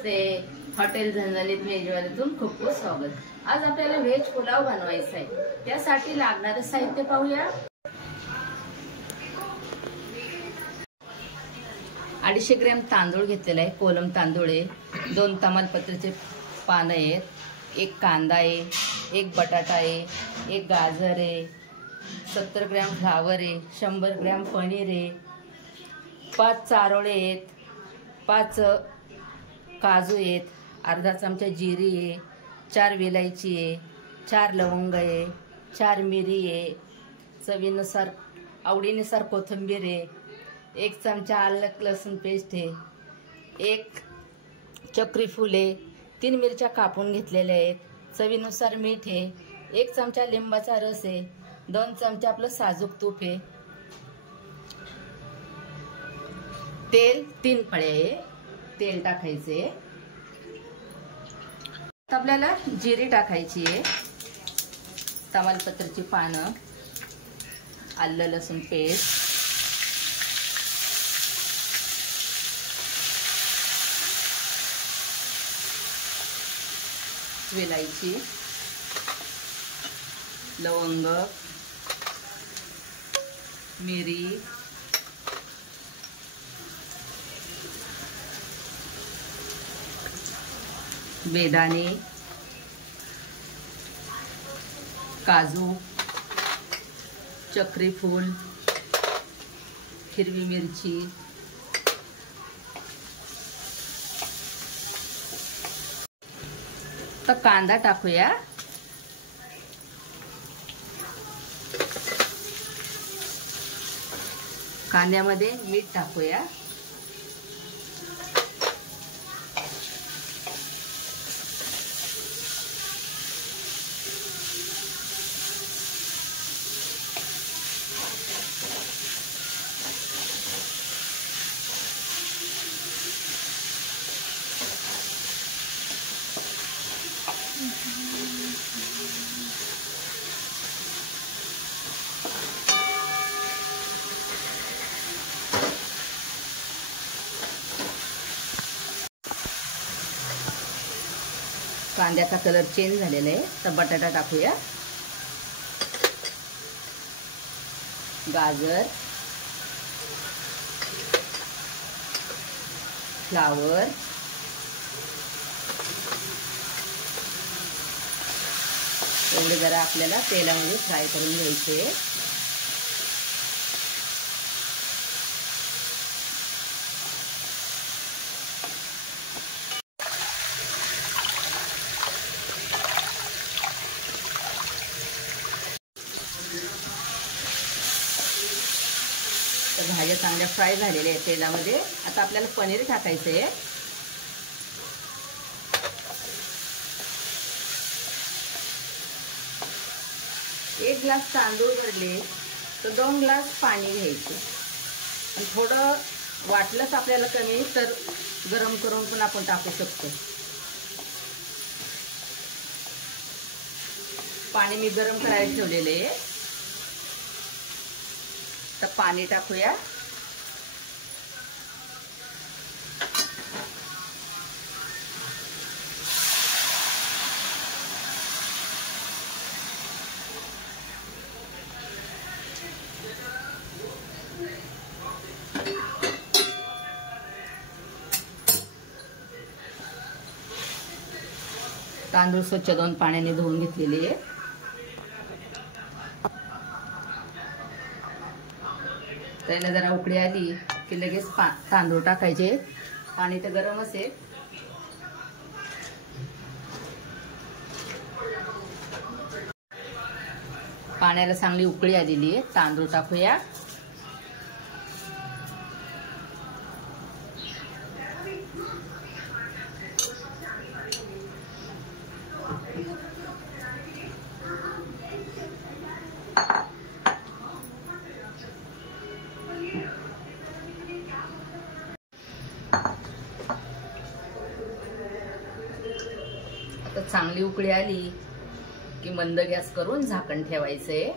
नमस्ते. Hotel झणझणीत मेजवानीतून खूप खूप स्वागत. आज आपल्याला व्हेज पुलाव बनवायचा आहे. त्यासाठी लागणारे साहित्य पाहूया. 250 ग्रॅम तांदूळ घेतलेला आहे. कोलम तांदूळ आहे. 2 तमालपत्रीचे पानं आहेत. 1 कांदा आहे. 1 बटाटा आहे. 1 गाजर आहे. 70 ग्रॅम फ्लावर आहे. 100 ग्रॅम पनीर आहे. 5 चारोळे आहेत. 5 काजू आहेत. अर्धा चमचा जिरी आहे. 4 वेलायची आहे. 4 लवंग आहे. 4 मिरी आहे. चवीनुसार आवडीनुसार कोथिंबीर आहे. 1 चमचा आलं लसूण पेस्ट आहे. 1 चक्री फूल आहे. 3 मिरच्या कापून घेतलेल्या आहेत. चवीनुसार मीठ आहे. 1 चमचा लिंबाचा रस आहे. 2 चमचे आपलं साजूक तूप आहे. तेल 3 पळे आहे. तेल टाकायचे. आपल्याला जिरी टाकायची आहे. तमालपत्रीची पानं, आलं लसूण पेस्ट, वेलायची, लवंग, मिरी, बेदाणे, काजू, चक्री फूल, हिरवी मिरची, तर कांदा टाकूया. कांद्यामध्ये मीठ टाकूया. कांद्याचा कलर चेंज झालेला आहे. तर बटाटा टाकूया. गाजर, फ्लावर, एवढे जरा आपल्याला तेलामध्ये फ्राय करून घ्यायचे. तर भाज्या चांगल्या फ्राय झालेल्या आहेत तेलामध्ये. आता आपल्याला पनीर टाकायचं आहे. एक ग्लास तांदूळ भरले तर 2 ग्लास पाणी घ्यायचे. आणि थोडं वाटलंच आपल्याला कमी तर गरम करून पण आपण टाकू शकतो. पाणी मी गरम करायला ठेवलेले आहे. तर पाणी टाकूया. तांदूळ स्वच्छ 2 पाण्याने धुवून घेतलेले आहे. त्याला जरा उकळी आली की लगेच तांदूळ टाकायचे. पाणी तर गरम असेल. पाण्याला चांगली उकळी आलेली आहे. तांदूळ टाकूया. आता चांगली उकळी आली की मंद गॅस करून झाकण ठेवायचंय.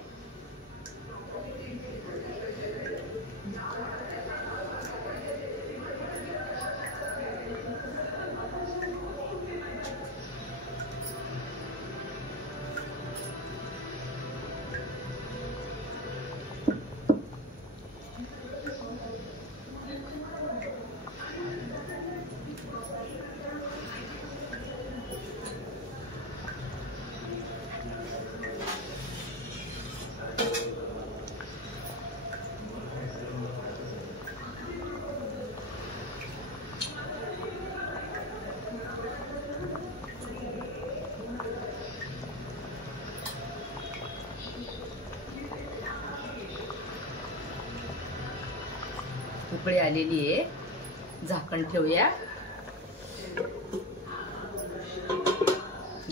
उकळी आलेली आहे. झाकण ठेवूया.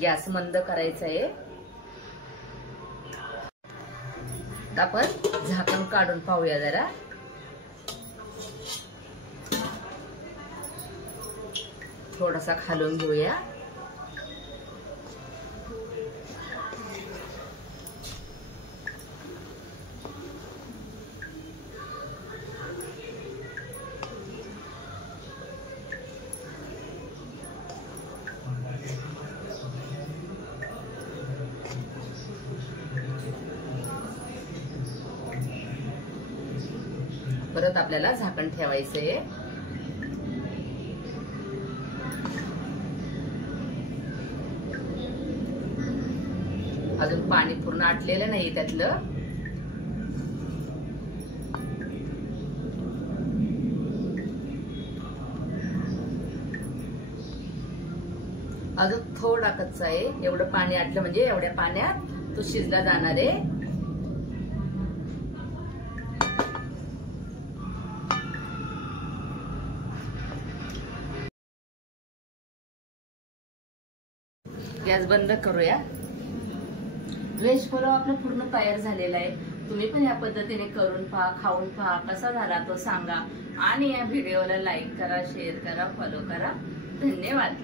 गॅस मंद करायचा आहे. आपण झाकण काढून पाहूया जरा. थोडासा खालून घेऊया. परत आपल्याला झाकण ठेवायचंय. अजून पाणी पूर्ण आटलेलं नाही त्यातलं. अजून थोडा कच्चा आहे. एवढं पाणी आटलं म्हणजे एवढ्या पाण्यात तो शिजला जाणार आहे. गॅस बंद करूया. व्हेज पुलाव आपला पूर्ण तयार झालेला आहे. तुम्ही पण या पद्धतीने करून पहा, खाऊन पहा, कसा झाला तो सांगा. आणि या व्हिडिओला लाईक करा, शेअर करा, फॉलो करा. धन्यवाद.